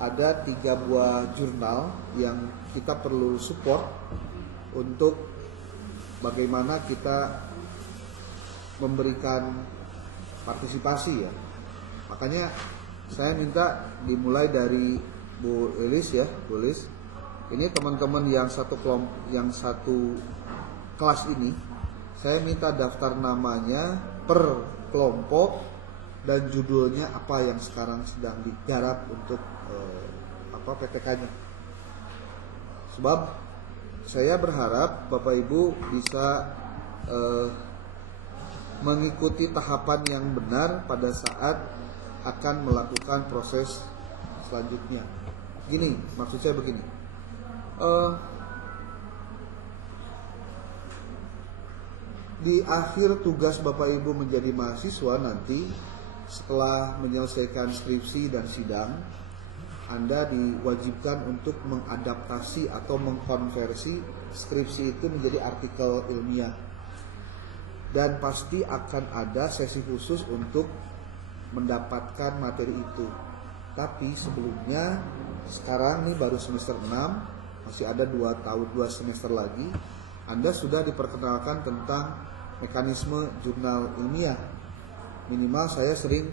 ada 3 buah jurnal yang kita perlu support untuk bagaimana kita memberikan partisipasi ya. Makanya saya minta dimulai dari Bu Elis ya, Bu Elis. Ini teman-teman yang satu kelas ini, saya minta daftar namanya per kelompok dan judulnya apa yang sekarang sedang digarap untuk PTK-nya. Sebab saya berharap Bapak Ibu bisa mengikuti tahapan yang benar pada saat akan melakukan proses selanjutnya. Gini, maksud saya begini. Di akhir tugas Bapak Ibu menjadi mahasiswa nanti, setelah menyelesaikan skripsi dan sidang, Anda diwajibkan untuk mengadaptasi atau mengkonversi skripsi itu menjadi artikel ilmiah. Dan pasti akan ada sesi khusus untuk mendapatkan materi itu. Tapi sebelumnya, sekarang nih baru semester 6, masih ada 2 semester lagi, Anda sudah diperkenalkan tentang mekanisme jurnal ilmiah. Minimal saya sering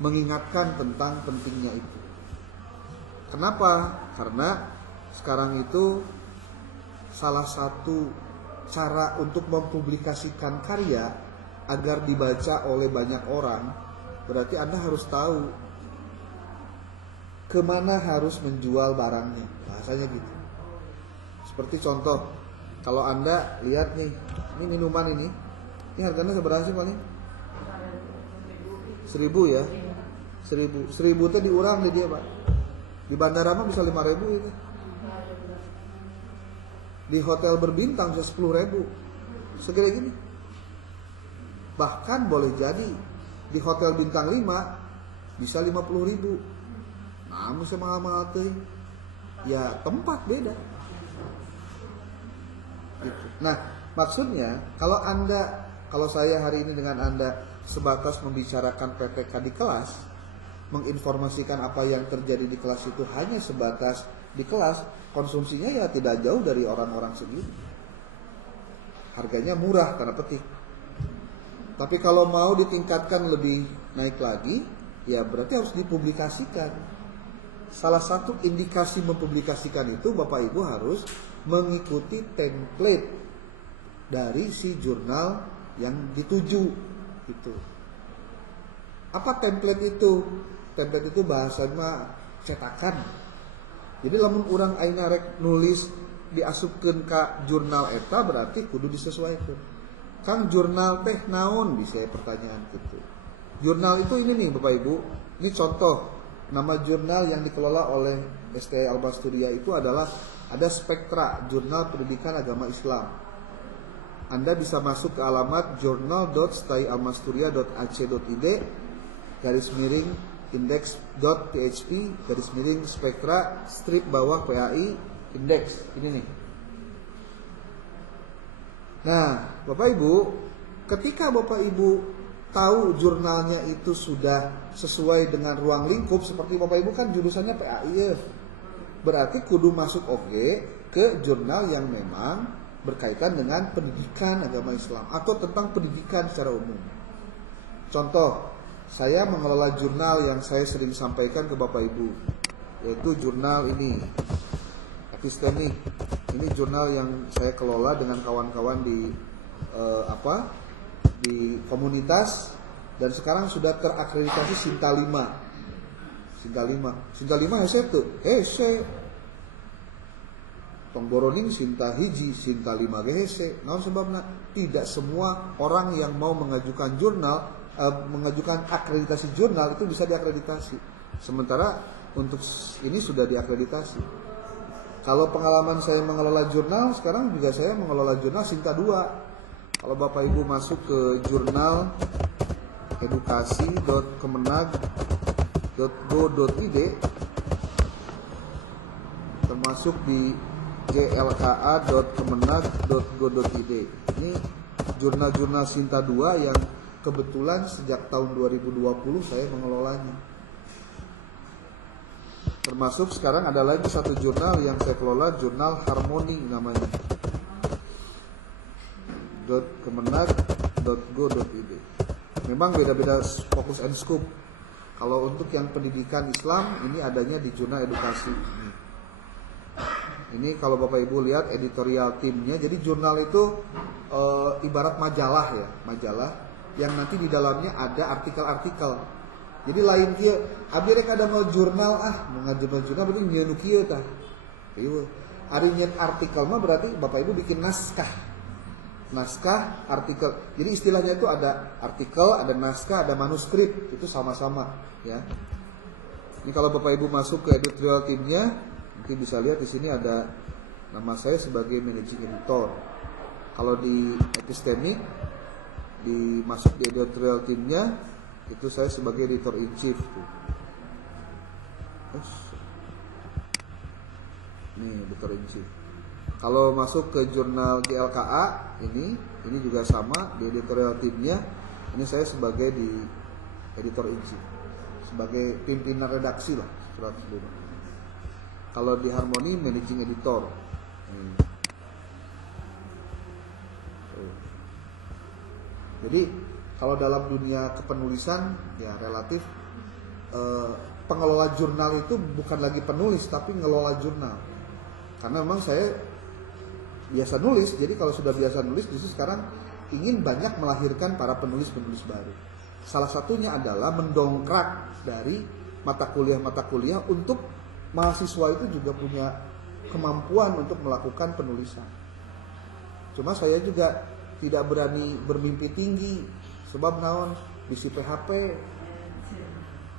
mengingatkan tentang pentingnya itu. Kenapa? Karena sekarang itu salah satu cara untuk mempublikasikan karya agar dibaca oleh banyak orang, berarti Anda harus tahu kemana harus menjual barangnya, bahasanya gitu. Seperti contoh, kalau Anda lihat nih, ini minuman ini harganya seberapa sih paling? 1.000 ya, 1.000 itu diurang di dia Pak. Di bandara mah bisa 5.000 itu. Di hotel berbintang bisa 10.000. Segede gini. Bahkan boleh jadi di hotel bintang 5 bisa 50.000. Namun semahal-mahal tuh. Ya tempat beda. Gitu. Nah, maksudnya kalau saya hari ini dengan Anda sebatas membicarakan PTK di kelas, menginformasikan apa yang terjadi di kelas itu hanya sebatas di kelas, konsumsinya ya tidak jauh dari orang-orang segini. Harganya murah tanda petik. Tapi kalau mau ditingkatkan lebih naik lagi, ya berarti harus dipublikasikan. Salah satu indikasi mempublikasikan itu Bapak Ibu harus mengikuti template dari si jurnal yang dituju itu. Apa template itu? Template itu bahasanya cetakan. Jadi lamun urang aina rek nulis diasupkeun ka jurnal eta berarti kudu disesuaikan. Kang jurnal teh naon bisa pertanyaan gitu. Jurnal itu ini nih Bapak Ibu, ini contoh nama jurnal yang dikelola oleh STI Al-Masturia itu adalah ada Spektra Jurnal Pendidikan Agama Islam. Anda bisa masuk ke alamat journal.stialmasturia.ac.id /index.php/spektra /PAI index ini nih. Nah, Bapak Ibu, ketika Bapak Ibu tahu jurnalnya itu sudah sesuai dengan ruang lingkup, seperti Bapak Ibu kan jurusannya PAI ya, berarti kudu masuk ke jurnal yang memang berkaitan dengan pendidikan agama Islam atau tentang pendidikan secara umum. Contoh, saya mengelola jurnal yang saya sering sampaikan ke Bapak Ibu, yaitu jurnal ini, Epistemik. Ini jurnal yang saya kelola dengan kawan-kawan di komunitas, dan sekarang sudah terakreditasi Sinta 5. Sinta 5 hese tuh, hese. Pengboroning Sinta hiji, Sinta 5 ge hese. Nah, sebabnya tidak semua orang yang mau mengajukan akreditasi jurnal itu bisa diakreditasi. Sementara untuk ini sudah diakreditasi. Kalau pengalaman saya mengelola jurnal, sekarang juga saya mengelola jurnal Sinta 2. Kalau Bapak Ibu masuk ke jurnal edukasi.kemenag.go.id, termasuk di jlka.kemenag.go.id. Ini jurnal-jurnal Sinta 2 yang kebetulan sejak tahun 2020 saya mengelolanya. Termasuk sekarang ada lagi satu jurnal yang saya kelola, jurnal Harmoni namanya. .kemenag.go.id. Memang beda-beda fokus and scope. Kalau untuk yang pendidikan Islam ini adanya di jurnal edukasi. Ini kalau Bapak Ibu lihat editorial timnya. Jadi jurnal itu ibarat majalah ya, majalah yang nanti di dalamnya ada artikel-artikel. Jadi lain dia, abi rek ada mau jurnal mau jurnal berarti nyeun kieu tah. Ieu. Ari nyeun artikel mah berarti Bapak Ibu bikin naskah. Naskah, artikel. Jadi istilahnya itu ada artikel, ada naskah, ada manuskrip. Itu sama-sama ya. Ini kalau Bapak Ibu masuk ke editorial timnya, nanti bisa lihat di sini ada nama saya sebagai managing editor. Kalau di epistemik masuk di editorial timnya, itu saya sebagai editor in chief tuh. Nih editor in chief. Kalau masuk ke jurnal GLKA ini juga sama di editorial timnya. Ini saya sebagai di editor in chief, sebagai pimpinan redaksi lah. Kalau di Harmoni managing editor. Jadi kalau dalam dunia kepenulisan ya relatif pengelola jurnal itu bukan lagi penulis tapi ngelola jurnal. Karena memang saya biasa nulis, jadi kalau sudah biasa nulis justru sekarang ingin banyak melahirkan para penulis-penulis baru. Salah satunya adalah mendongkrak dari mata kuliah untuk mahasiswa itu juga punya kemampuan untuk melakukan penulisan. Cuma saya juga tidak berani bermimpi tinggi sebab naon bisi PHP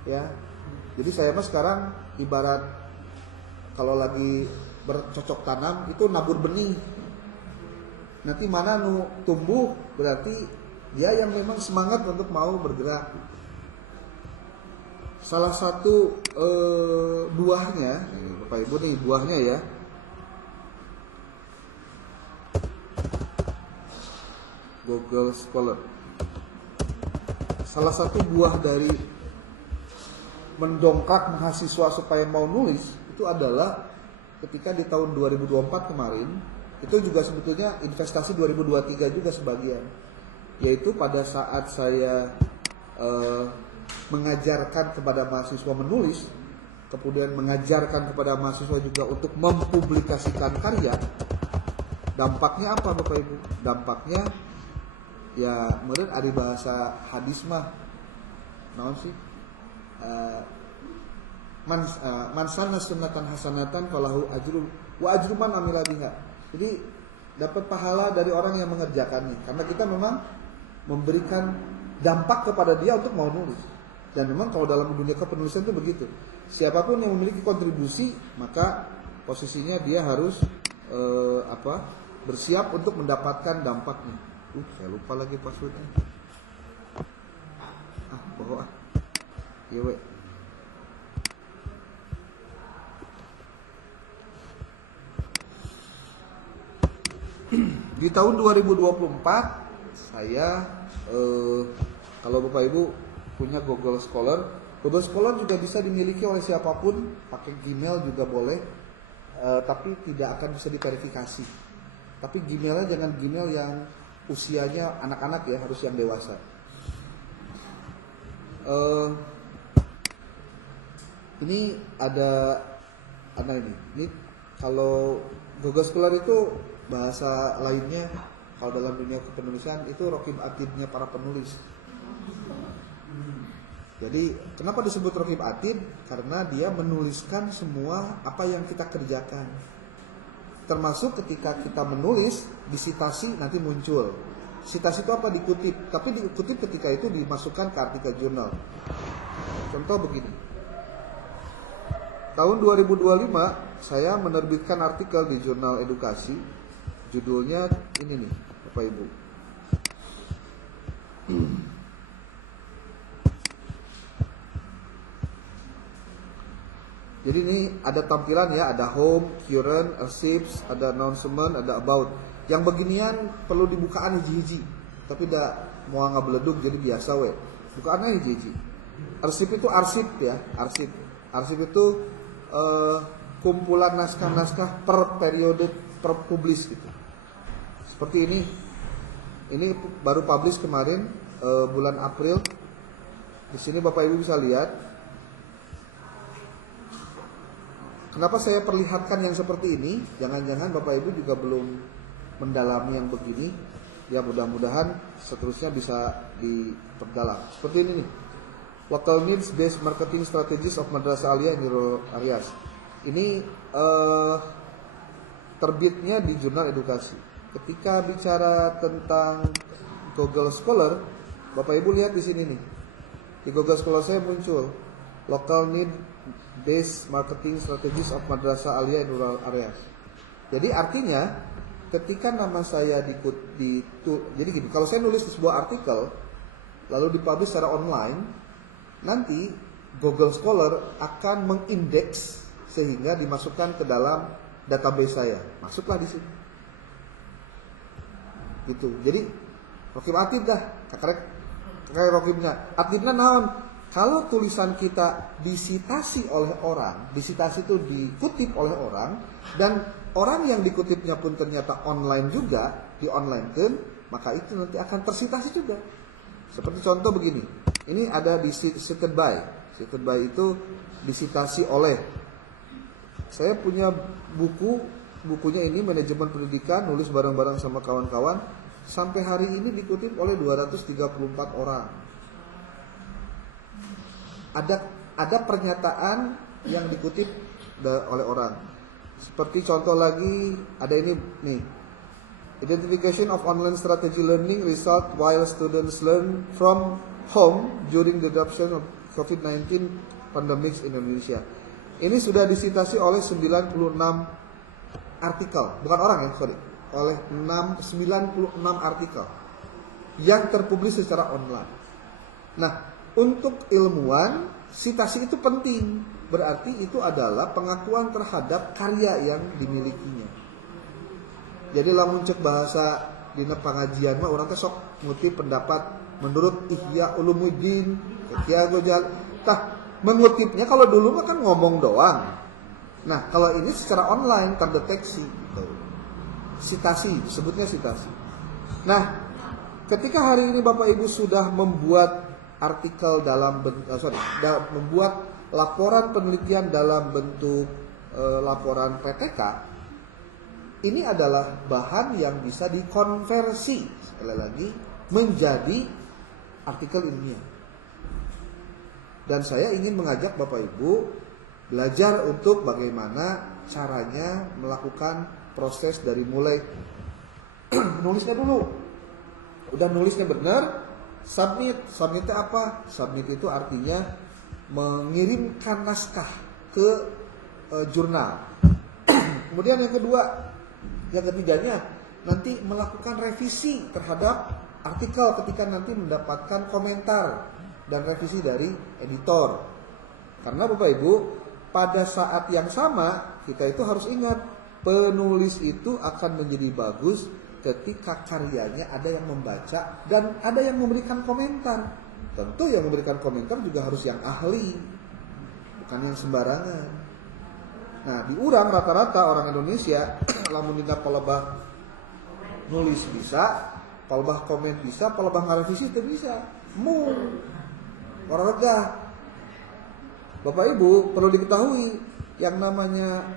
ya. Jadi saya mah sekarang ibarat kalau lagi bercocok tanam itu nabur benih. Nanti mana nu tumbuh berarti dia yang memang semangat untuk mau bergerak. Salah satu buahnya, Bapak Ibu nih buahnya ya. Google Scholar. Salah satu buah dari mendongkrak mahasiswa supaya mau nulis itu adalah ketika di tahun 2024 kemarin, itu juga sebetulnya investasi 2023 juga sebagian. Yaitu pada saat saya mengajarkan kepada mahasiswa menulis, kemudian mengajarkan kepada mahasiswa juga untuk mempublikasikan karya. Dampaknya apa Bapak Ibu? Dampaknya ya meureun ari bahasa hadis mah naon sih? Man sanna sunnatan hasanatan falahu ajru wa ajru man amila biha. Jadi dapat pahala dari orang yang mengerjakannya. Karena kita memang memberikan dampak kepada dia untuk mau nulis. Dan memang kalau dalam dunia kepenulisan itu begitu. Siapapun yang memiliki kontribusi, maka posisinya dia harus bersiap untuk mendapatkan dampaknya. Saya lupa lagi passwordnya. Bawa iya we. Di tahun 2024 saya kalau Bapak Ibu punya Google Scholar. Google Scholar juga bisa dimiliki oleh siapapun, pakai Gmail juga boleh, tapi tidak akan bisa diverifikasi. Tapi Gmailnya jangan Gmail yang usianya anak-anak ya, harus yang dewasa. Ini ada apa ini? Ini kalau Google Scholar itu bahasa lainnya kalau dalam dunia kepenulisan itu Raqib Atidnya para penulis. Jadi kenapa disebut Raqib Atid? Karena dia menuliskan semua apa yang kita kerjakan. Termasuk ketika kita menulis, disitasi nanti muncul. Sitasi itu apa? Dikutip. Tapi dikutip ketika itu dimasukkan ke artikel jurnal. Contoh begini. Tahun 2025 saya menerbitkan artikel di jurnal edukasi. Judulnya ini nih, Bapak Ibu. Jadi ini ada tampilan ya, ada home, current, receipts, ada announcement, ada about. Yang beginian perlu dibukaan hiji-hiji. Tapi tidak mau ngabeledug jadi biasa we. Bukaannya hiji-hiji. Arsip itu arsip ya, arsip. Arsip itu kumpulan naskah-naskah per periode per publish gitu. Seperti ini. Ini baru publish kemarin bulan April. Di sini Bapak Ibu bisa lihat. Kenapa saya perlihatkan yang seperti ini? Jangan-jangan Bapak Ibu juga belum mendalami yang begini. Ya mudah-mudahan seterusnya bisa diperdalam. Seperti ini nih. Local Needs Based Marketing Strategies of Madrasah Aliyah in Rural Areas. Ini terbitnya di Jurnal Edukasi. Ketika bicara tentang Google Scholar, Bapak Ibu lihat di sini nih. Di Google Scholar saya muncul Local Need Based Marketing Strategies of Madrasah Aliyah in Rural Areas. Jadi artinya ketika nama saya jadi gini, kalau saya nulis sebuah artikel lalu dipublish secara online, nanti Google Scholar akan mengindeks sehingga dimasukkan ke dalam database saya. Masuklah di sini. Gitu. Jadi Rokib Atib dah, kayak Rokibnya. Atibnya naon? Kalau tulisan kita disitasi oleh orang, disitasi itu dikutip oleh orang, dan orang yang dikutipnya pun ternyata online juga, di online kan, maka itu nanti akan tersitasi juga. Seperti contoh begini, ini ada di cited by. Cited by itu disitasi oleh. Saya punya bukunya ini manajemen pendidikan, nulis bareng-bareng sama kawan-kawan. Sampai hari ini dikutip oleh 234 orang. Ada pernyataan yang dikutip oleh orang. Seperti contoh lagi ada ini nih. Identification of online strategy learning result while students learn from home during the adoption of COVID-19 pandemic in Indonesia. Ini sudah disitasi oleh 96 artikel, bukan orang ya, sorry. Oleh 96 artikel yang terpublis secara online. Nah, untuk ilmuwan, sitasi itu penting. Berarti itu adalah pengakuan terhadap karya yang dimilikinya. Jadi lamun cek bahasa dina pengajian mah orang teh sok ngutip pendapat menurut Ihya Ulumuddin, Ihya Ghazali. Tah, mengutipnya kalau dulu mah kan ngomong doang. Nah, kalau ini secara online terdeteksi gitu. Sitasi, disebutnya sitasi. Nah, ketika hari ini Bapak Ibu sudah membuat artikel dalam membuat laporan penelitian dalam bentuk laporan PTK, ini adalah bahan yang bisa dikonversi sekali lagi menjadi artikel ilmiah. Dan saya ingin mengajak Bapak Ibu belajar untuk bagaimana caranya melakukan proses dari mulai nulisnya dulu. Udah nulisnya benar, submit. Submitnya apa? Submit itu artinya mengirimkan naskah ke jurnal. Kemudian yang ketiganya nanti melakukan revisi terhadap artikel ketika nanti mendapatkan komentar dan revisi dari editor. Karena Bapak Ibu, pada saat yang sama kita itu harus ingat, penulis itu akan menjadi bagus ketika karyanya ada yang membaca dan ada yang memberikan komentar. Tentu yang memberikan komentar juga harus yang ahli, bukan yang sembarangan. Nah, di urang rata-rata orang Indonesia lamun dina palebah nulis bisa, palebah komen bisa, palebah ngarevisi itu bisa. Warga. Bapak Ibu perlu diketahui yang namanya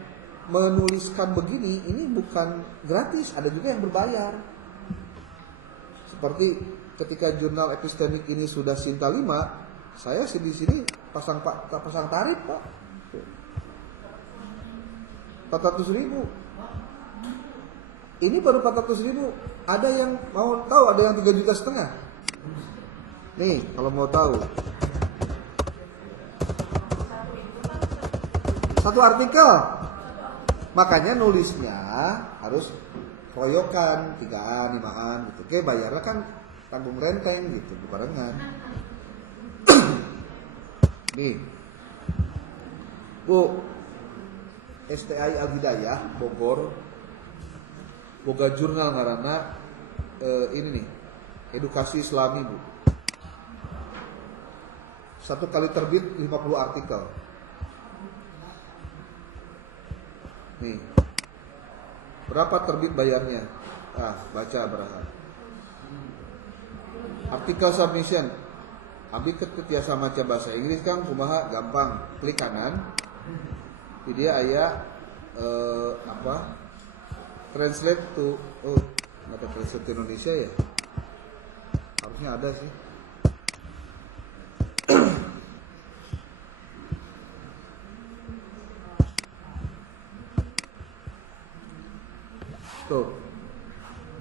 menuliskan begini ini bukan gratis, ada juga yang berbayar. Seperti ketika jurnal epistemik ini sudah Sinta 5, saya di sini pasang tarif, Pak. 400.000. Ini baru 400.000. Ada yang mau tahu, ada yang 3,5 juta. Nih, kalau mau tahu. Satu artikel. Makanya nulisnya harus royokan, 3-an, 5-an gitu. Oke, bayarnya kan tanggung renteng gitu, barengan. Nih. Bu, STI Al-Hidayah Bogor boga jurnal ngaranna ini nih, Edukasi Islami, Bu. Satu kali terbit 50 artikel. Nih, berapa terbit bayarnya? Baca berapa? Artikel submission. Abi ketiasa maca bahasa Inggris kan kumaha gampang. Klik kanan. Di dia aya translate to ada translate to Indonesia ya? Harusnya ada sih. Tuh.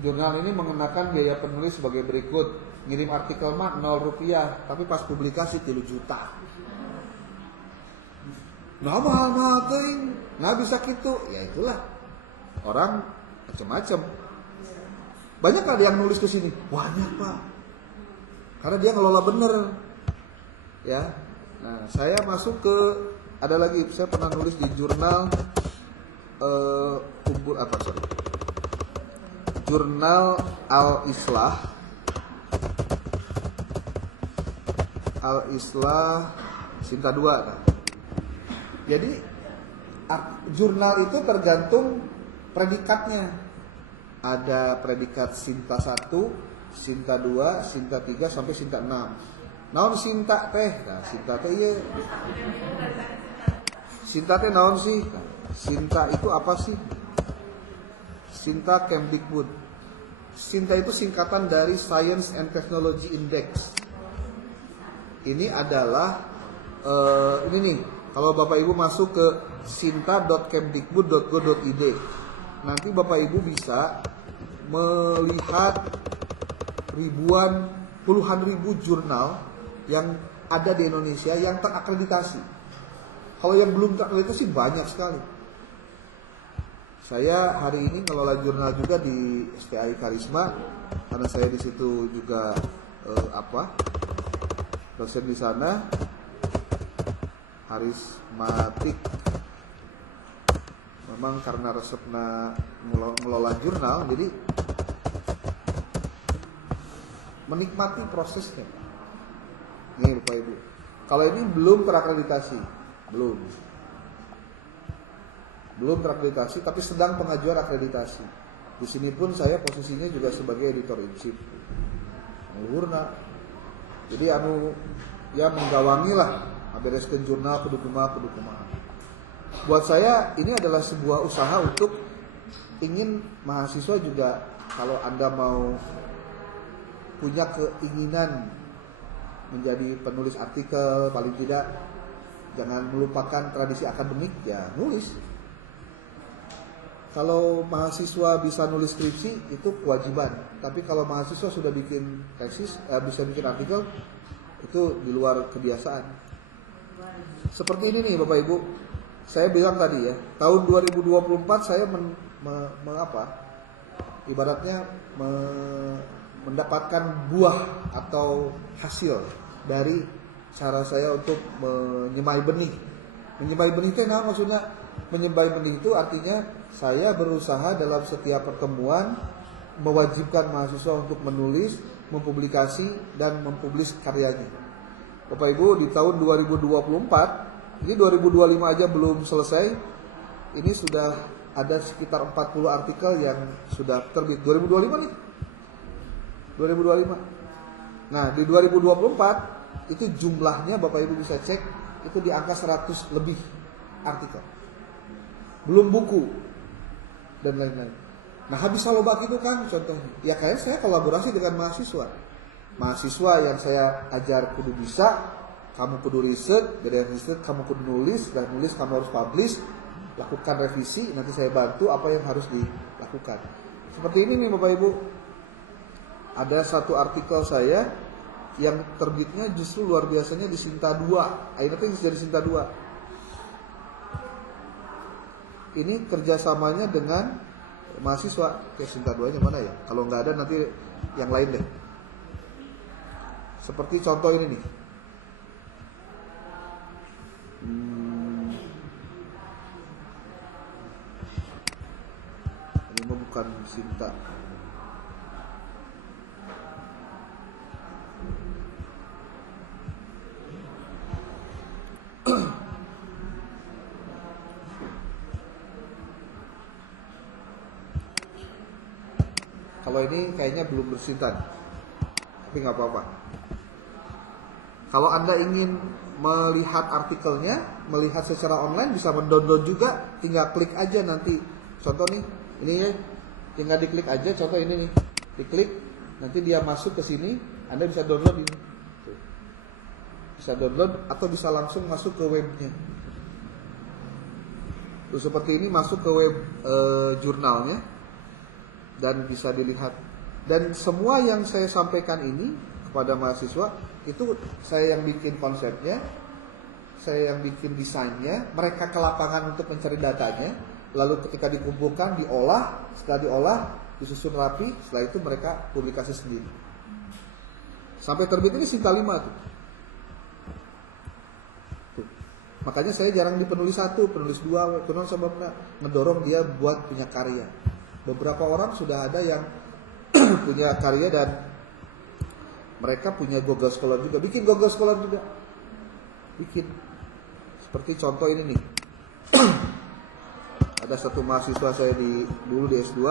Jurnal ini mengenakan biaya penulis sebagai berikut. Ngirim artikel mah 0 rupiah, tapi pas publikasi 3 juta. Nah mahal teuing, nggak bisa gitu. Ya itulah. Orang macam-macam. Banyak ada yang nulis ke sini. Banyak, Pak. Karena dia ngelola bener. Ya. Nah, saya masuk ke ada lagi, saya pernah nulis di jurnal Jurnal Al-Islah Sinta 2. Nah. Jadi jurnal itu tergantung predikatnya. Ada predikat Sinta 1, Sinta 2, Sinta 3 sampai Sinta 6. Naon Sinta teh? Nah, Sinta teh ieu. Sinta teh naon sih? Nah, Sinta itu apa sih? Sinta Kemdikbud. Sinta itu singkatan dari Science and Technology Index. Ini adalah ini nih, kalau Bapak Ibu masuk ke sinta.kemdikbud.go.id, nanti Bapak Ibu bisa melihat puluhan ribu jurnal yang ada di Indonesia yang terakreditasi. Kalau yang belum terakreditasi banyak sekali. Saya hari ini ngelola jurnal juga di STI Karisma, karena saya di situ juga dosen di sana, harismatik. Memang karena resepna ngelola jurnal, jadi menikmati prosesnya. Nih Bapak Ibu, kalau ini belum terakreditasi, belum terakreditasi, tapi sedang pengajuan akreditasi. Di sini pun saya posisinya juga sebagai editor in chief. Luhurna. Jadi menggawangi lah, bereskan jurnal kumaha. Buat saya ini adalah sebuah usaha untuk ingin mahasiswa juga, kalau Anda mau punya keinginan menjadi penulis artikel, paling tidak jangan melupakan tradisi akademik, ya nulis. Kalau mahasiswa bisa nulis skripsi itu kewajiban, tapi kalau mahasiswa sudah bikin tesis, bisa bikin artikel, itu di luar kebiasaan. Seperti ini nih Bapak Ibu, saya bilang tadi ya, tahun 2024 saya ibaratnya mendapatkan buah atau hasil dari cara saya untuk menyemai benih. Menyemai benih itu nah maksudnya, menyemai benih itu artinya saya berusaha dalam setiap pertemuan mewajibkan mahasiswa untuk menulis, mempublikasi, dan mempublis karyanya. Bapak Ibu, di tahun 2024, ini 2025 aja belum selesai, ini sudah ada sekitar 40 artikel yang sudah terbit. 2025 nih, 2025. Nah, di 2024 itu jumlahnya Bapak Ibu bisa cek, itu di angka 100 lebih artikel. Belum buku dan lain-lain. Nah, habis loba gitu kan contohnya. Ya kayak saya kolaborasi dengan mahasiswa. Mahasiswa yang saya ajar kudu bisa, kamu kudu riset, dari riset kamu kudu nulis, dan nulis kamu harus publish, lakukan revisi, nanti saya bantu apa yang harus dilakukan. Seperti ini nih Bapak Ibu. Ada satu artikel saya yang terbitnya justru luar biasanya di Sinta 2. Akhirnya jadi Sinta 2. Ini kerjasamanya dengan mahasiswa. Sinta 2-nya mana ya? Kalau nggak ada nanti yang lain deh. Seperti contoh ini nih. Ini mah bukan Sinta. Kalau ini kayaknya belum bersintan, tapi nggak apa-apa. Kalau Anda ingin melihat artikelnya, melihat secara online, bisa mendownload juga. Tinggal klik aja nanti. Contoh nih, ini ya, tinggal diklik aja. Contoh ini nih, diklik, nanti dia masuk ke sini. Anda bisa download ini, bisa download atau bisa langsung masuk ke webnya. Terus seperti ini masuk ke web jurnalnya dan bisa dilihat. Dan semua yang saya sampaikan ini kepada mahasiswa itu saya yang bikin konsepnya, saya yang bikin desainnya, mereka ke lapangan untuk mencari datanya, lalu ketika dikumpulkan, diolah, setelah diolah, disusun rapi, setelah itu mereka publikasi sendiri. Sampai terbit ini Sinta 5 tuh. Makanya saya jarang di penulis 1, penulis 2, kenapa sebabnya ngedorong dia buat punya karya. Beberapa orang sudah ada yang punya karya dan mereka punya Google Scholar juga, bikin Google Scholar juga, bikin. Seperti contoh ini nih, ada satu mahasiswa saya dulu di S2,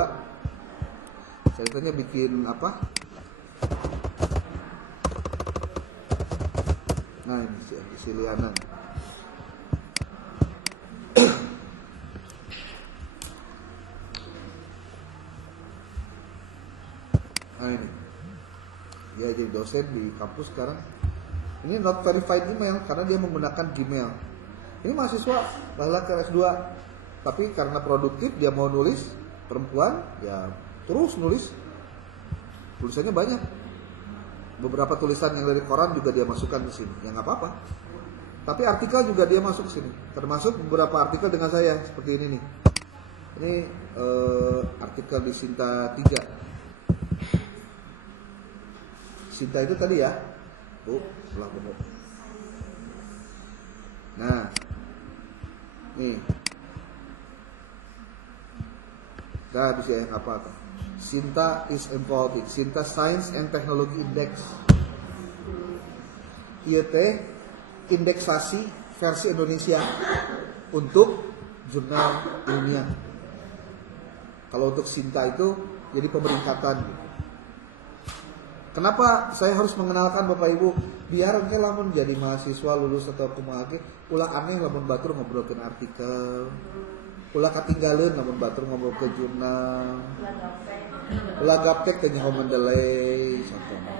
ceritanya bikin apa? Nah ini si Liana. Nah ini, dia jadi dosen di kampus sekarang. Ini not verified email karena dia menggunakan Gmail. Ini mahasiswa bahkan ke S2, tapi karena produktif dia mau nulis, perempuan ya terus nulis, tulisannya banyak. Beberapa tulisan yang dari koran juga dia masukkan ke sini, ya nggak apa-apa. Tapi artikel juga dia masuk ke sini, termasuk beberapa artikel dengan saya seperti ini nih. Ini artikel di Sinta 3. Sinta itu tadi ya, Bu, sebelah benar. Nah, nih, dah bisa yang apa tuh? Sinta is involved. Sinta Science and Technology Index. IET indeksasi versi Indonesia untuk jurnal ilmiah. Kalau untuk Sinta itu jadi pemeringkatan gitu. Kenapa saya harus mengenalkan Bapak Ibu? Biar engke lamun jadi mahasiswa lulus atau kumaha ge ulah aneh lamun batur ngobrolkeun artikel. Ulah katinggaleun lamun batur ngobrol ke jurnal. Ulah gaptek teh nyaho mendeley contohnya.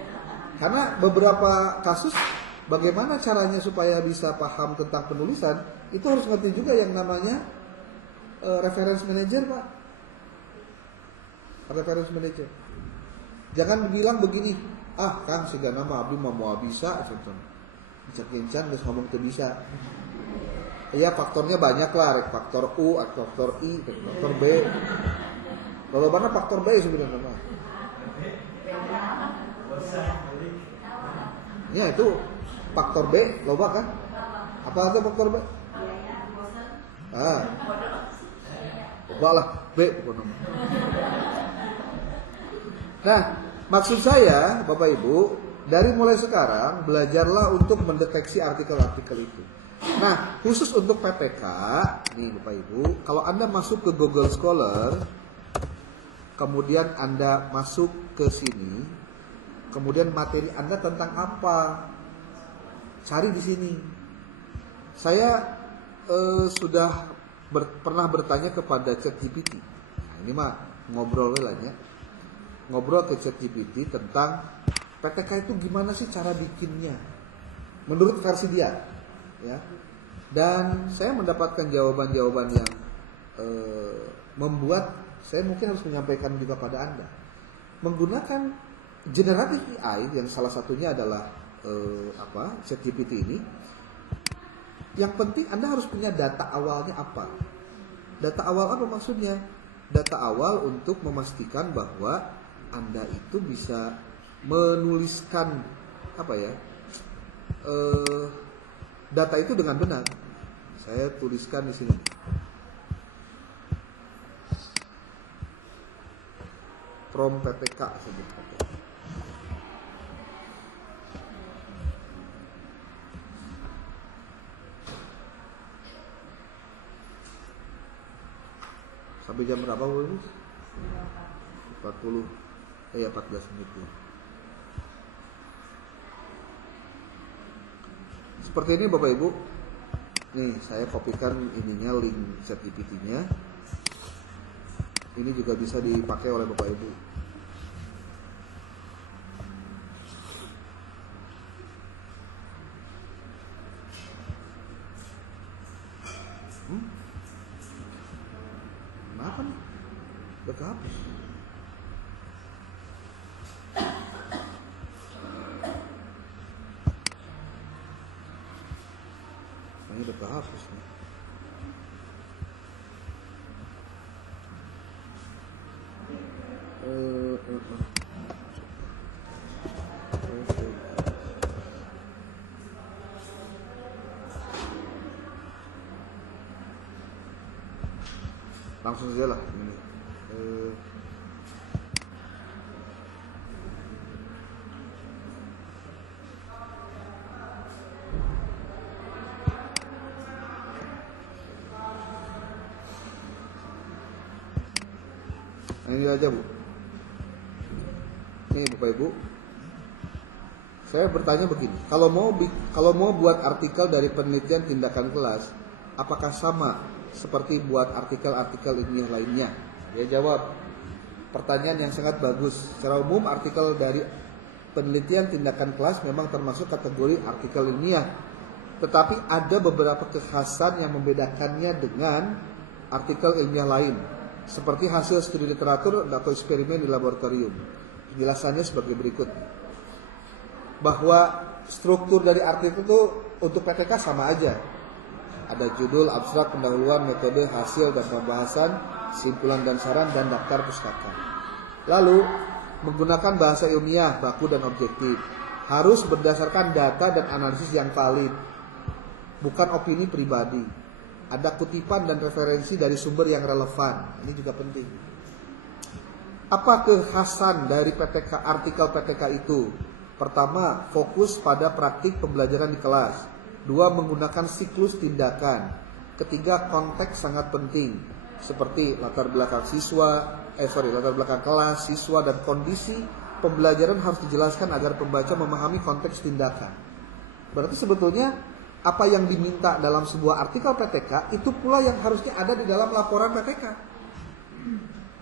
Karena beberapa kasus bagaimana caranya supaya bisa paham tentang penulisan, itu harus ngerti juga yang namanya reference manager, Pak. Reference manager. Jangan bilang begini, Kang siga nama abdi mau bisa contohnya. Dicak-encan geus ngomong teu bisa. Ya faktornya banyak lah, faktor U, faktor I, faktor B. Kalau mana faktor B sebenarnya mah. Ya itu faktor B, loba kan? Apa itu faktor B? Loba lah B pokoknya. Nah, maksud saya, Bapak Ibu, dari mulai sekarang belajarlah untuk mendeteksi artikel-artikel itu. Nah, khusus untuk PPK, nih Bapak Ibu, kalau Anda masuk ke Google Scholar, kemudian Anda masuk ke sini, kemudian materi Anda tentang apa, cari di sini. Saya sudah pernah bertanya kepada ChatGPT. Nah, ini mah ngobrol lah ya. Ngobrol ke ChatGPT tentang PTK itu gimana sih cara bikinnya menurut versi dia, ya. Dan saya mendapatkan jawaban-jawaban yang membuat saya mungkin harus menyampaikan juga pada Anda. Menggunakan generatif AI yang salah satunya adalah ChatGPT ini. Yang penting Anda harus punya data awalnya apa. Data awal apa maksudnya? Data awal untuk memastikan bahwa Anda itu bisa menuliskan data itu dengan benar. Saya tuliskan di sini. From PPK sebutkan. Sampai jam berapa, Bu? 40. Iya 14 menit ya. Seperti ini Bapak Ibu. Nih saya kopikan ininya, link ChatGPT-nya. Ini juga bisa dipakai oleh Bapak Ibu. Kenapa nih? Udah kehapus. Ini udah kehapus nih. Langsung saja lah ini. Nah, ini aja Bu. Nih Bapak Ibu, saya bertanya begini, kalau mau buat artikel dari penelitian tindakan kelas, apakah sama seperti buat artikel-artikel ilmiah lainnya? Dia jawab, pertanyaan yang sangat bagus. Secara umum artikel dari penelitian tindakan kelas memang termasuk kategori artikel ilmiah, tetapi ada beberapa kekhasan yang membedakannya dengan artikel ilmiah lain, seperti hasil studi literatur atau eksperimen di laboratorium. Penjelasannya sebagai berikut, bahwa struktur dari artikel itu untuk PTK sama aja. Ada judul, abstrak, pendahuluan, metode, hasil dan pembahasan, simpulan dan saran, dan daftar pustaka. Lalu menggunakan bahasa ilmiah, baku dan objektif. Harus berdasarkan data dan analisis yang valid, bukan opini pribadi. Ada kutipan dan referensi dari sumber yang relevan. Ini juga penting. Apa kekhasan dari PTK, artikel PTK itu? Pertama, fokus pada praktik pembelajaran di kelas. Dua, menggunakan siklus tindakan. Ketiga, konteks sangat penting, seperti latar belakang latar belakang kelas, siswa, dan kondisi pembelajaran harus dijelaskan agar pembaca memahami konteks tindakan. Berarti sebetulnya apa yang diminta dalam sebuah artikel PTK itu pula yang harusnya ada di dalam laporan PTK.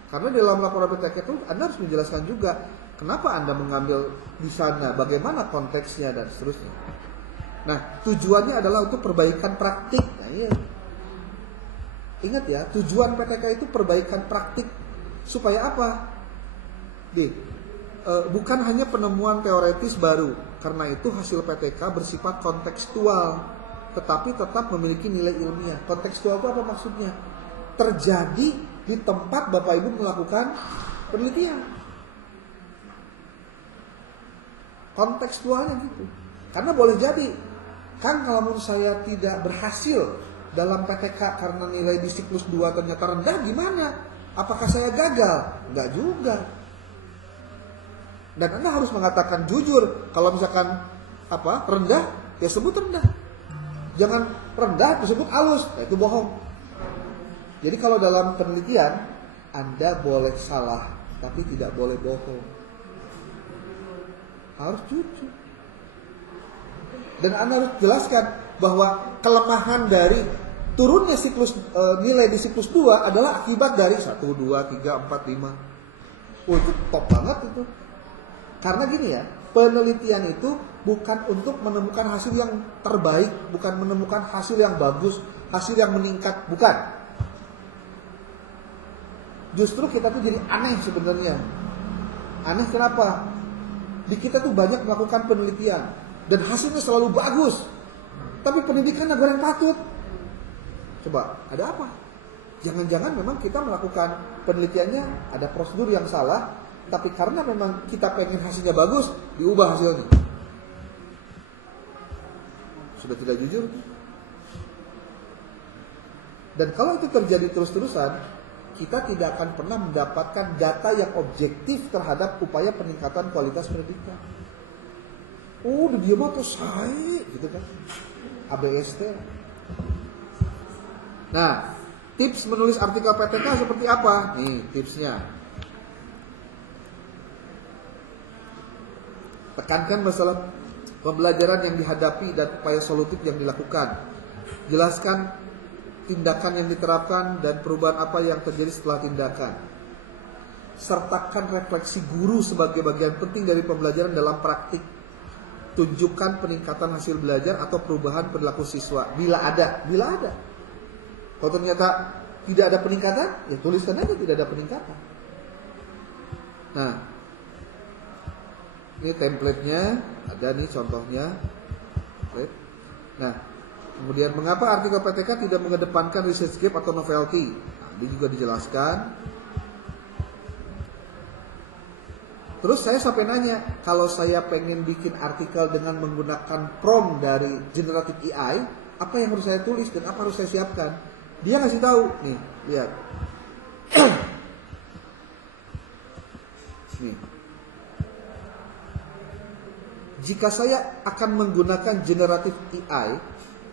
Karena di dalam laporan PTK itu Anda harus menjelaskan juga kenapa Anda mengambil di sana, bagaimana konteksnya dan seterusnya. Nah, tujuannya adalah untuk perbaikan praktik. Nah, iya. Ingat ya, tujuan PTK itu perbaikan praktik supaya apa? Bukan hanya penemuan teoretis baru. Karena itu hasil PTK bersifat kontekstual, tetapi tetap memiliki nilai ilmiah. Kontekstual itu apa maksudnya? Terjadi di tempat Bapak Ibu melakukan penelitian. Kontekstualnya gitu. Karena boleh jadi, kan kalau menurut saya tidak berhasil dalam PTK karena nilai di siklus 2 ternyata rendah, gimana? Apakah saya gagal? Enggak juga. Dan Anda harus mengatakan jujur. Kalau misalkan rendah, ya sebut rendah. Jangan rendah disebut halus, nah, itu bohong. Jadi kalau dalam penelitian Anda boleh salah, tapi tidak boleh bohong. Harus jujur. Dan Anda harus jelaskan bahwa kelemahan dari turunnya siklus nilai di siklus 2 adalah akibat dari 1, 2, 3, 4, 5. Oh, itu top banget itu. Karena gini ya, penelitian itu bukan untuk menemukan hasil yang terbaik, bukan menemukan hasil yang bagus, hasil yang meningkat, bukan. Justru kita tuh jadi aneh sebenarnya. Aneh kenapa? Di kita tuh banyak melakukan penelitian dan hasilnya selalu bagus, tapi pendidikannya goreng patut. Coba, ada apa? Jangan-jangan memang kita melakukan penelitiannya ada prosedur yang salah, tapi karena memang kita pengen hasilnya bagus, diubah hasilnya. Sudah tidak jujur. Dan kalau itu terjadi terus-terusan, kita tidak akan pernah mendapatkan data yang objektif terhadap upaya peningkatan kualitas pendidikan. Oh, dia mah tuh saya, gitu kan? ABST. Nah, tips menulis artikel PTK seperti apa? Nih tipsnya. Tekankan masalah pembelajaran yang dihadapi dan upaya solutif yang dilakukan. Jelaskan tindakan yang diterapkan dan perubahan apa yang terjadi setelah tindakan. Sertakan refleksi guru sebagai bagian penting dari pembelajaran dalam praktik. Tunjukkan peningkatan hasil belajar atau perubahan perilaku siswa bila ada. Kalau ternyata tidak ada peningkatan, ya tuliskan aja tidak ada peningkatan. Nah, ini template-nya, ada nih contohnya. Nah, kemudian mengapa artikel PTK tidak mengedepankan research gap atau novelty? Nah, ini juga dijelaskan. Terus saya sampai nanya, kalau saya pengen bikin artikel dengan menggunakan prompt dari generative AI, apa yang harus saya tulis dan apa harus saya siapkan? Dia ngasih tahu, nih, lihat. Nih. Jika saya akan menggunakan generative AI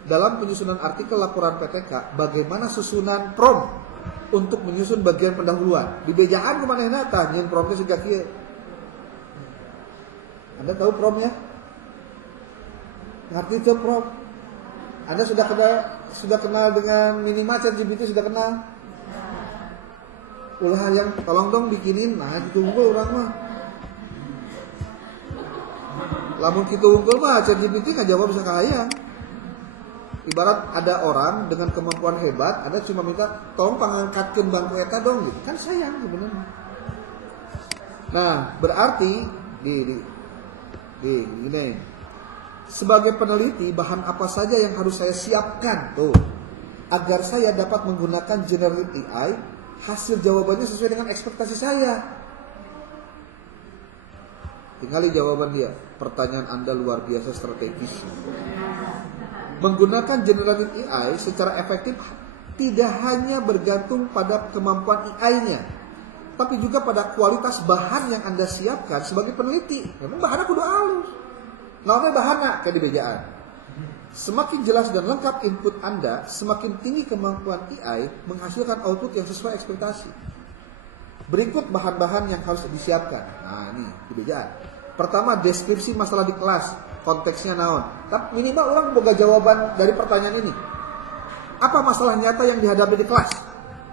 dalam penyusunan artikel laporan PTK, bagaimana susunan prompt untuk menyusun bagian pendahuluan? Di bejaan kemana nata, nyin promptnya sehingga kia. Anda tahu prompt ya? Ngerti itu prompt? Anda sudah kenal dengan minimal ChatGPT, sudah kenal? Ulah yang tolong dong bikinin, nah gitu unggul orang mah. Lamun kita unggul mah ChatGPT nggak jawab bisa kaya. Ibarat ada orang dengan kemampuan hebat, Anda cuma minta tolong pangangkatkeun bangku eta dong gitu. Kan sayang sebenarnya. Nah, berarti gini. Sebagai peneliti, bahan apa saja yang harus saya siapkan tuh agar saya dapat menggunakan generative AI, hasil jawabannya sesuai dengan ekspektasi saya. Tinggali jawaban dia. Pertanyaan Anda luar biasa strategis. Menggunakan generative AI secara efektif tidak hanya bergantung pada kemampuan AI-nya, tapi juga pada kualitas bahan yang Anda siapkan sebagai peneliti. Memang bahannya kudu halus. Namanya bahannya kayak di bejaan. Semakin jelas dan lengkap input Anda, semakin tinggi kemampuan AI menghasilkan output yang sesuai ekspektasi. Berikut bahan-bahan yang harus disiapkan. Nah, ini di bejaan. Pertama, deskripsi masalah di kelas, konteksnya naon. Tapi minimal orang boga jawaban dari pertanyaan ini. Apa masalah nyata yang dihadapi di kelas?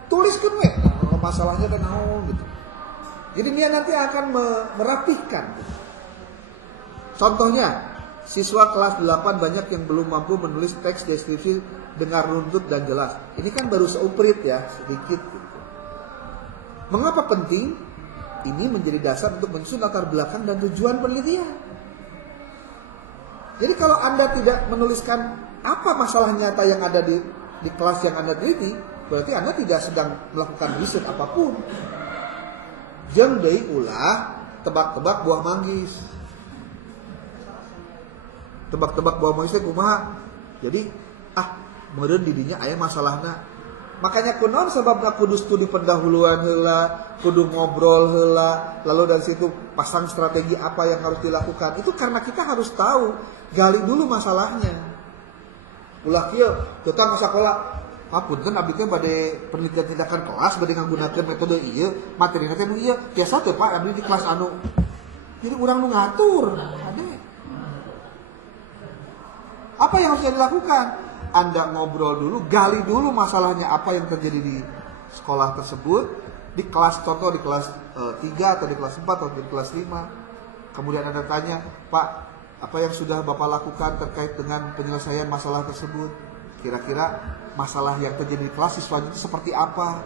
Tuliskan we. Kalau masalahnya teh naon gitu. Jadi dia nanti akan merapihkan. Contohnya, siswa kelas 8 banyak yang belum mampu menulis teks deskripsi dengan runtut dan jelas. Ini kan baru seuprit ya, sedikit. Mengapa penting? Ini menjadi dasar untuk menyusun latar belakang dan tujuan penelitian. Jadi kalau Anda tidak menuliskan apa masalah nyata yang ada di kelas yang Anda teliti, berarti Anda tidak sedang melakukan riset apapun. Jeung deui ulah tebak-tebak buah manggis. Tebak-tebak buah manggis teh kumaha? Jadi meureun di dinya aya masalahna. Makanya kunaon sebabna kudu studi pendahuluan heula, kudu ngobrol heula, lalu dari situ pasang strategi apa yang harus dilakukan. Itu karena kita harus tahu, gali dulu masalahnya. Ulah kieu, datang ke sekolah, punten abdi teh bade penelitian tindakan kelas bade nggunakeun metode ieu, materina teh nu ieu, biasa teh Pak abdi di kelas anu. Jadi urang nu ngatur, ade. Apa yang harus dilakukan? Anda ngobrol dulu, gali dulu masalahnya apa yang terjadi di sekolah tersebut, di kelas contoh di kelas 3 atau di kelas 4 atau di kelas 5. Kemudian Anda tanya, Pak, apa yang sudah Bapak lakukan terkait dengan penyelesaian masalah tersebut? Kira-kira masalah yang terjadi di kelas siswa itu seperti apa?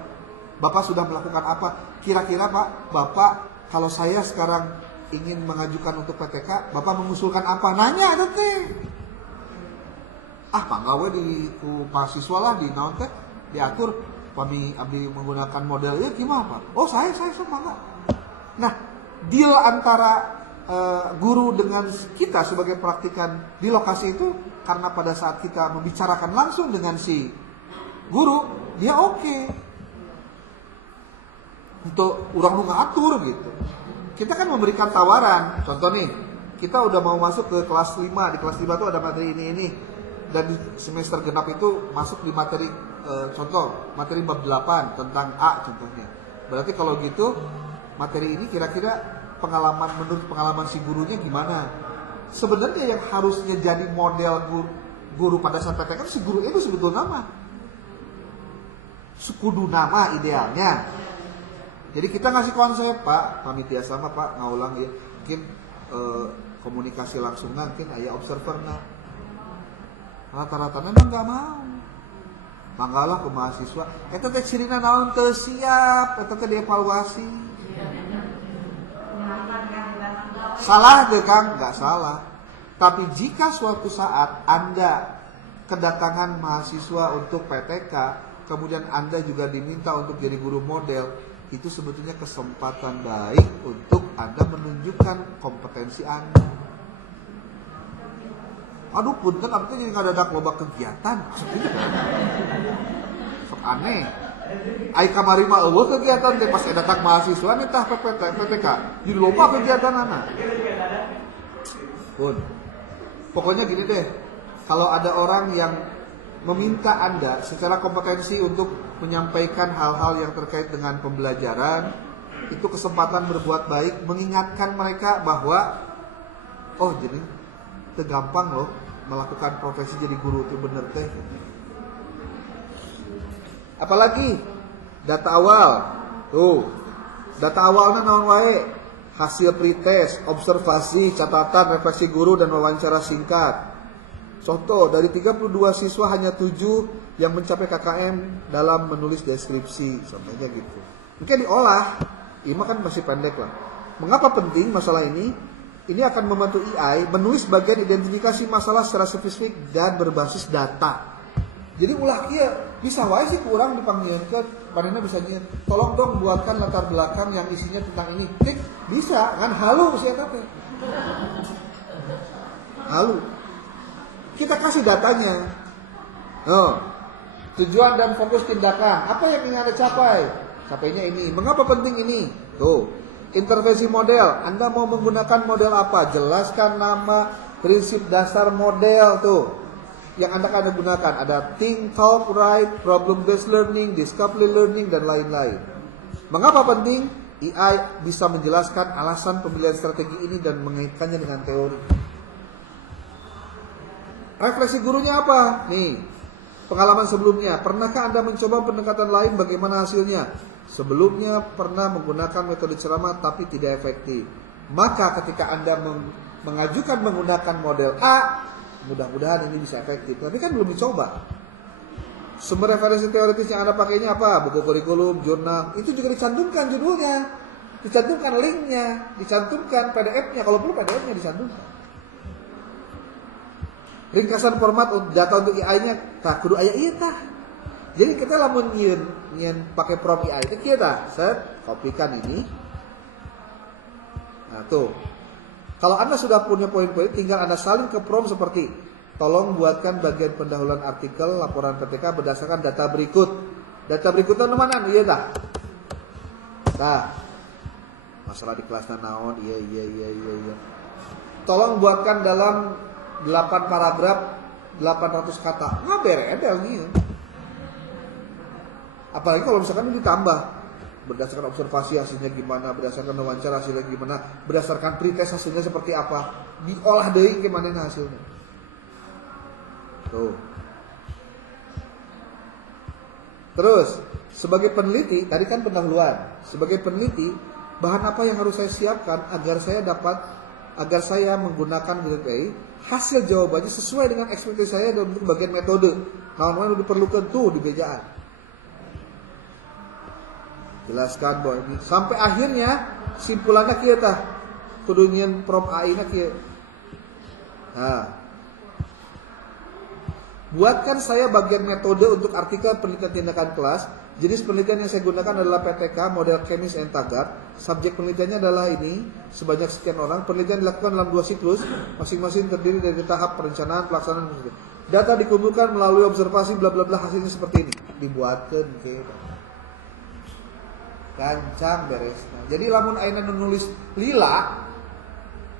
Bapak sudah melakukan apa? Kira-kira Pak, Bapak kalau saya sekarang ingin mengajukan untuk PTK, Bapak mengusulkan apa? Nanya itu teh. Panggawe di mahasiswa lah di naon teh diatur kami abdi menggunakan model ieu gimana Pak? Oh saya mangga. Nah, deal antara guru dengan kita sebagai praktikan di lokasi itu karena pada saat kita membicarakan langsung dengan si guru, dia oke. Untuk orang ngatur gitu. Kita kan memberikan tawaran. Contoh nih, kita udah mau masuk ke kelas 5, di kelas 5 tuh ada materi ini. Dan di semester genap itu masuk di materi contoh materi bab 8 tentang A contohnya. Berarti kalau gitu materi ini kira-kira menurut pengalaman si gurunya gimana. Sebenarnya yang harusnya jadi model guru pada saat PTK si guru itu sebetulnya nama. Sekudu nama idealnya. Jadi kita ngasih konsep, Pak, panitia sama Pak ngaulang ya. Mungkin komunikasi langsung mungkin aya observer nah. Rata-rata memang nggak mau. Manggalah ke mahasiswa, eta teh cirina naon teu siap, eta teh dievaluasi. Salah deh Kang, nggak salah. Tapi jika suatu saat Anda kedatangan mahasiswa untuk PTK, kemudian Anda juga diminta untuk jadi guru model, itu sebetulnya kesempatan baik untuk Anda menunjukkan kompetensi Anda. Aduh punten artinya jadi ngadadak loba kegiatan. Sok aneh. Ai kamari mah eueuh kegiatan teh pas datang mahasiswa nih tah PTK. Jadi loba kegiatan anak. Pun. Pokoknya gini deh. Kalau ada orang yang meminta Anda secara kompetensi untuk menyampaikan hal-hal yang terkait dengan pembelajaran, itu kesempatan berbuat baik, mengingatkan mereka bahwa oh jadi gampang loh melakukan profesi jadi guru itu bener teh. Apalagi data awal. Tuh. Data awalnya naon wae? Hasil pretest, observasi, catatan, refleksi guru dan wawancara singkat. Contoh, dari 32 siswa hanya 7 yang mencapai KKM dalam menulis deskripsi, contohnya gitu. Mungkin diolah. Ini kan masih pendek lah. Mengapa penting masalah ini? Ini akan membantu AI menulis bagian identifikasi masalah secara spesifik dan berbasis data. Jadi ulah kia bisa wae sih kurang dipanggilkan, panina bisa nyian. Tolong dong buatkan latar belakang yang isinya tentang ini. Klik bisa kan halu sih teh. Halu. Kita kasih datanya. Oh. Tujuan dan fokus tindakan. Apa yang ingin Anda capai? Capainya ini. Mengapa penting ini? Tuh. Intervensi model, Anda mau menggunakan model apa? Jelaskan nama, prinsip dasar model tuh yang Anda akan gunakan. Ada think, talk, write, problem based learning, discovery learning dan lain-lain. Mengapa penting? AI bisa menjelaskan alasan pemilihan strategi ini dan mengaitkannya dengan teori. Refleksi gurunya apa? Nih, pengalaman sebelumnya. Pernahkah Anda mencoba pendekatan lain? Bagaimana hasilnya? Sebelumnya pernah menggunakan metode ceramah tapi tidak efektif. Maka ketika Anda mengajukan menggunakan model A, mudah-mudahan ini bisa efektif. Tapi kan belum dicoba. Sumber referensi teoritis yang Anda pakai ini apa? Buku kurikulum, jurnal. Itu juga dicantumkan judulnya. Dicantumkan linknya. Dicantumkan PDF-nya. Kalau perlu PDF-nya dicantumkan. Ringkasan format data untuk AI-nya. Tak kudu aya ieu tah. Jadi kita lamun nyen pakai prompt AI itu kita set kopikan ini. Nah tuh. Kalau Anda sudah punya poin-poin, tinggal Anda salin ke prompt seperti tolong buatkan bagian pendahuluan artikel laporan PTK berdasarkan data berikut. Data berikutnya mana? Iya dah. Nah. Masalah di kelasnya naon? Iya. Tolong buatkan dalam 8 paragraf 800 kata. Ngaberedel nih. Apalagi kalau misalkan ini ditambah berdasarkan observasi hasilnya gimana, berdasarkan wawancara hasilnya gimana, berdasarkan pretest hasilnya seperti apa, diolah deui gimana hasilnya. Tuh. Terus sebagai peneliti, tadi kan pendahuluan. Sebagai peneliti, bahan apa yang harus saya siapkan agar saya menggunakan AI hasil jawabannya sesuai dengan ekspektasi saya dalam bentuk bagian metode. Namun diperlukan tuh di bejaan. Jelaskan bahwa ini sampai akhirnya simpulannya kieu tah kudu nyieun prompt AI-na kieu. Nah. Buatkan saya bagian metode untuk artikel penelitian tindakan kelas. Jenis penelitian yang saya gunakan adalah PTK model Chemis and Taggart. Subjek penelitiannya adalah ini sebanyak sekian orang. Penelitian dilakukan dalam 2 siklus, masing-masing terdiri dari tahap perencanaan, pelaksanaan. Data dikumpulkan melalui observasi bla bla bla, hasilnya seperti ini. Dibuatkan kieu. Gancang beresna. Jadi lamun ayeuna nulis lila,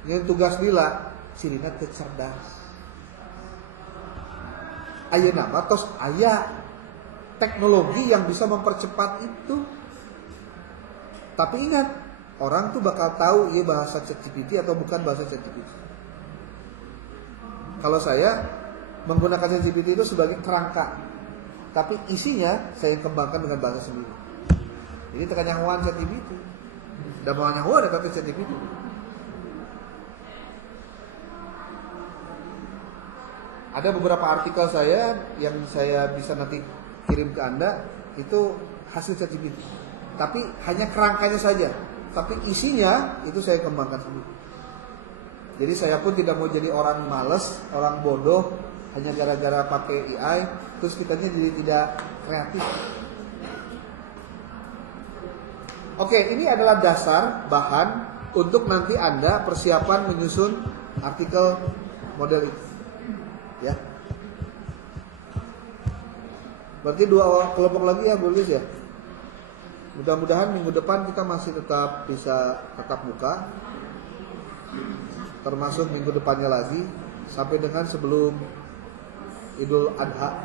yang tugas lila, cirina teu cerdas. Ayeuna mah tos aya teknologi yang bisa mempercepat itu. Tapi ingat, orang tuh bakal tahu ya bahasa ChatGPT atau bukan bahasa ChatGPT. Kalau saya menggunakan ChatGPT itu sebagai kerangka, tapi isinya saya kembangkan dengan bahasa sendiri. Jadi tekan yang one ChatGPT, dan mau yang one tapi ChatGPT. Ada beberapa artikel saya yang saya bisa nanti kirim ke Anda, itu hasil ChatGPT. Tapi hanya kerangkanya saja. Tapi isinya itu saya kembangkan sendiri. Jadi saya pun tidak mau jadi orang malas, orang bodoh, hanya gara-gara pakai AI, terus kitanya jadi tidak kreatif. Oke, ini adalah dasar bahan untuk nanti Anda persiapan menyusun artikel model itu. Ya. Berarti 2 kelompok lagi ya, boleh ya. Mudah-mudahan minggu depan kita masih tetap bisa tatap muka, termasuk minggu depannya lagi sampai dengan sebelum Idul Adha.